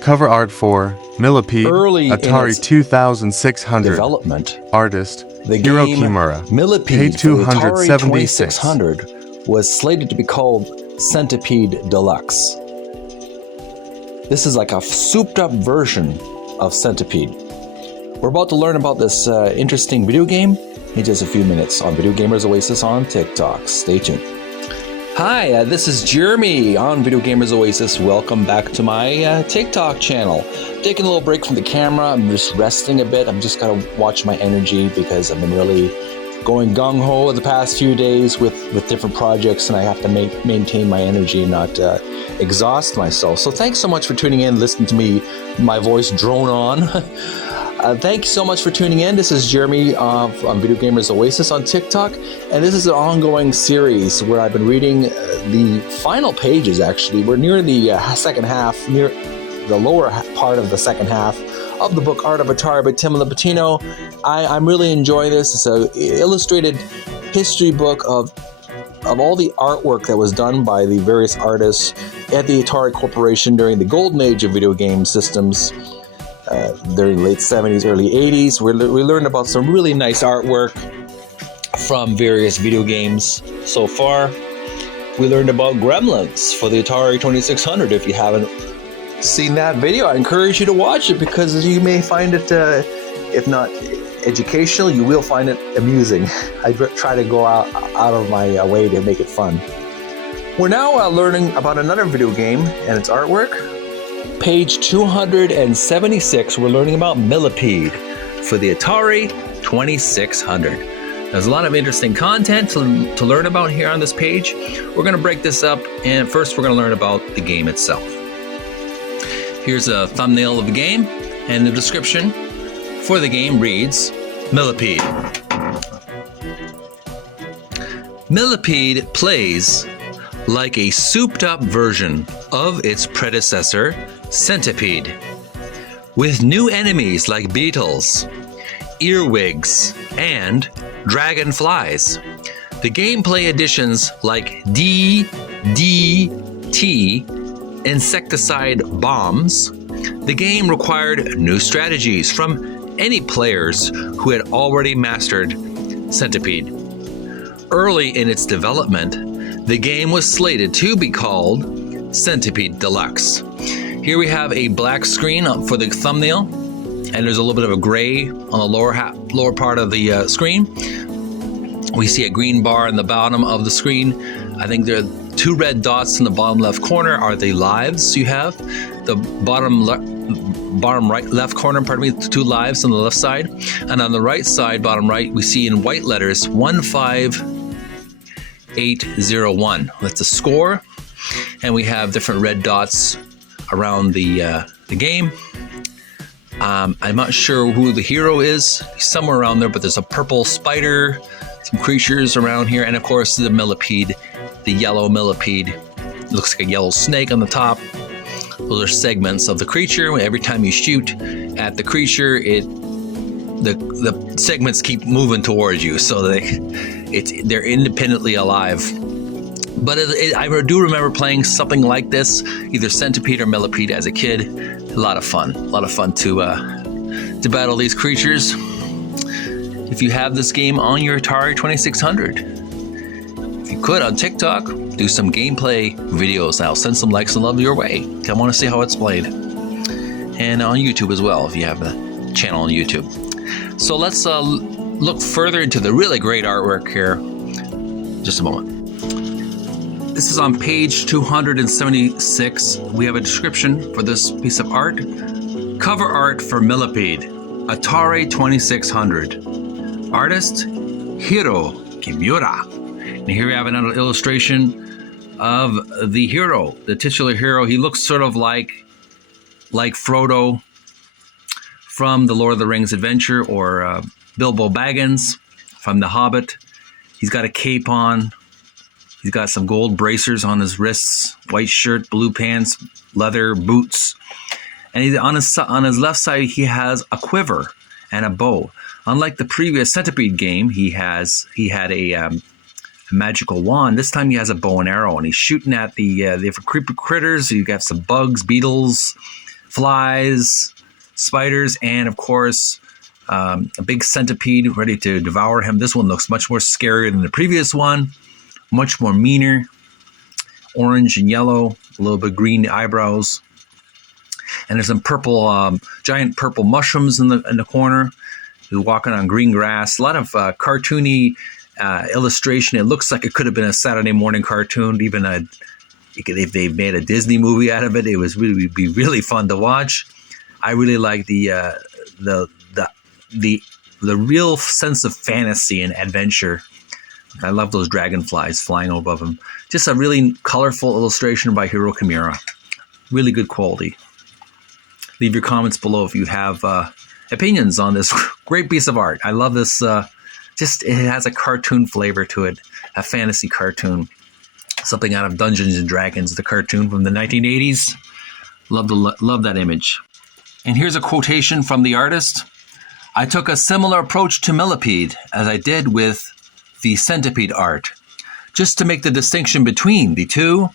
Cover art for Millipede, Early in Atari its 2600. development, Artist, the Hiro game Kimura. Millipede Page for the Atari 276. 2600 was slated to be called Centipede Deluxe. This is like a souped-up version of Centipede. We're about to learn about this interesting video game in just a few minutes on Video Gamers Oasis on TikTok. Stay tuned. Hi, this is Jeremy on Video Gamers Oasis. Welcome back to my TikTok channel. Taking a little break from the camera. I'm just resting a bit. I'm just gotta watch my energy because I've been really going gung-ho the past few days with different projects, and I have to maintain my energy and not exhaust myself. So thanks so much for tuning in, listening to my voice drone on. Thank you so much for tuning in. This is Jeremy on Video Gamers Oasis on TikTok, and this is an ongoing series where I've been reading the final pages, actually. We're near the second half, near the lower part of the second half of the book Art of Atari by Tim Lapetino. I'm really enjoying this. It's an illustrated history book of all the artwork that was done by the various artists at the Atari Corporation during the golden age of video game systems. During the late 70s, early 80s. We learned about some really nice artwork from various video games so far. We learned about Gremlins for the Atari 2600. If you haven't seen that video, I encourage you to watch it because you may find it, if not educational, you will find it amusing. I try to go out of my way to make it fun. We're now learning about another video game and its artwork. Page 276, we're learning about Millipede for the Atari 2600. There's a lot of interesting content to learn about here on this page. We're going to break this up, and first we're going to learn about the game itself. Here's a thumbnail of the game, and the description for the game reads, Millipede. Millipede plays like a souped-up version of its predecessor, Centipede, with new enemies like beetles, earwigs, and dragonflies. The gameplay additions like DDT, insecticide bombs. The game required new strategies from any players who had already mastered Centipede. Early in its development, the game was slated to be called Centipede Deluxe. Here we have a black screen for the thumbnail, and there's a little bit of a gray on the lower part of the screen. We see a green bar in the bottom of the screen. I think there are two red dots in the bottom left corner are the lives you have. The bottom right left corner, the two lives on the left side. And on the right side, bottom right, we see in white letters 15801. That's the score. And we have different red dots around the game. I'm not sure who the hero is. He's somewhere around there, but there's a purple spider, some creatures around here, and of course the millipede, the yellow millipede. It looks like a yellow snake on the top. Those are segments of the creature. Every time you shoot at the creature, the segments keep moving towards you, so they're independently alive. But I do remember playing something like this, either Centipede or Millipede as a kid. A lot of fun to battle these creatures. If you have this game on your Atari 2600, if you could on TikTok, do some gameplay videos. I'll send some likes and love your way. I want to see how it's played. And on YouTube as well, if you have a channel on YouTube. So let's look further into the really great artwork here. Just a moment. This is on page 276. We have a description for this piece of art. Cover art for Millipede, Atari 2600. Artist, Hiro Kimura. And here we have another illustration of the hero, the titular hero. He looks sort of like Frodo from the Lord of the Rings adventure, or Bilbo Baggins from The Hobbit. He's got a cape on. He's got some gold bracers on his wrists, white shirt, blue pants, leather boots. And on his left side, he has a quiver and a bow. Unlike the previous Centipede game, he had a magical wand. This time he has a bow and arrow, and he's shooting at the different creepy critters. You got some bugs, beetles, flies, spiders, and of course, a big centipede ready to devour him. This one looks much more scarier than the previous one, much more meaner, orange and yellow, a little bit green eyebrows. And there's some purple, giant purple mushrooms in the corner. He's walking on green grass. A lot of cartoony illustration. It looks like it could have been a Saturday morning cartoon. Even if they made a Disney movie out of it, it would be really fun to watch. I really like the real sense of fantasy and adventure. I love those dragonflies flying above him. Just a really colorful illustration by Hiro Kimura. Really good quality. Leave your comments below if you have opinions on this great piece of art. I love this. It has a cartoon flavor to it, a fantasy cartoon. Something out of Dungeons and Dragons, the cartoon from the 1980s. Love that image. And here's a quotation from the artist. I took a similar approach to Millipede as I did with the centipede art. Just to make the distinction between the two,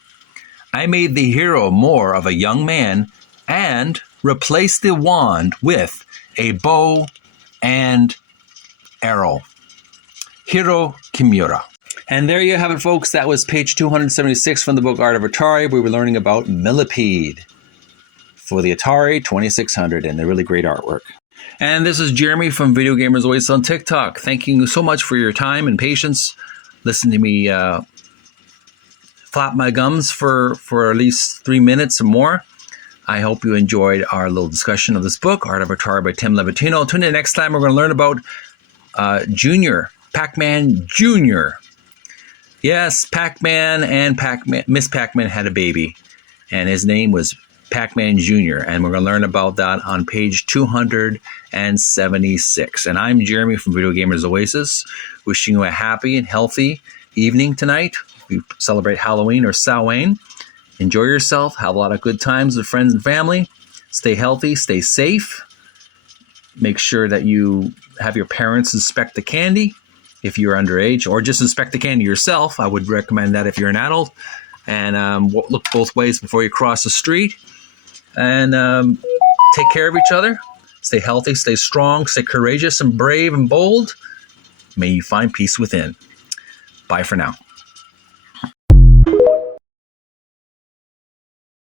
I made the hero more of a young man and replaced the wand with a bow and arrow. Hiro Kimura. And there you have it, folks. That was page 276 from the book Art of Atari. We were learning about Millipede for the Atari 2600 and the really great artwork. And this is Jeremy from Video Gamers Oasis on TikTok. Thank you so much for your time and patience. Listen to me flap my gums for at least 3 minutes or more. I hope you enjoyed our little discussion of this book, Art of Atari by Tim Lapetino. Tune in next time. We're going to learn about Junior, Pac-Man Jr. Yes, Pac-Man and Miss Pac-Man had a baby, and his name was Pac-Man Jr., and we're going to learn about that on page 276. And I'm Jeremy from Video Gamers Oasis, wishing you a happy and healthy evening tonight. We celebrate Halloween or Samhain. Enjoy yourself. Have a lot of good times with friends and family. Stay healthy. Stay safe. Make sure that you have your parents inspect the candy if you're underage, or just inspect the candy yourself. I would recommend that if you're an adult. And look both ways before you cross the street. And take care of each other. Stay healthy. Stay strong. Stay courageous and brave and bold. May you find peace within. Bye for now.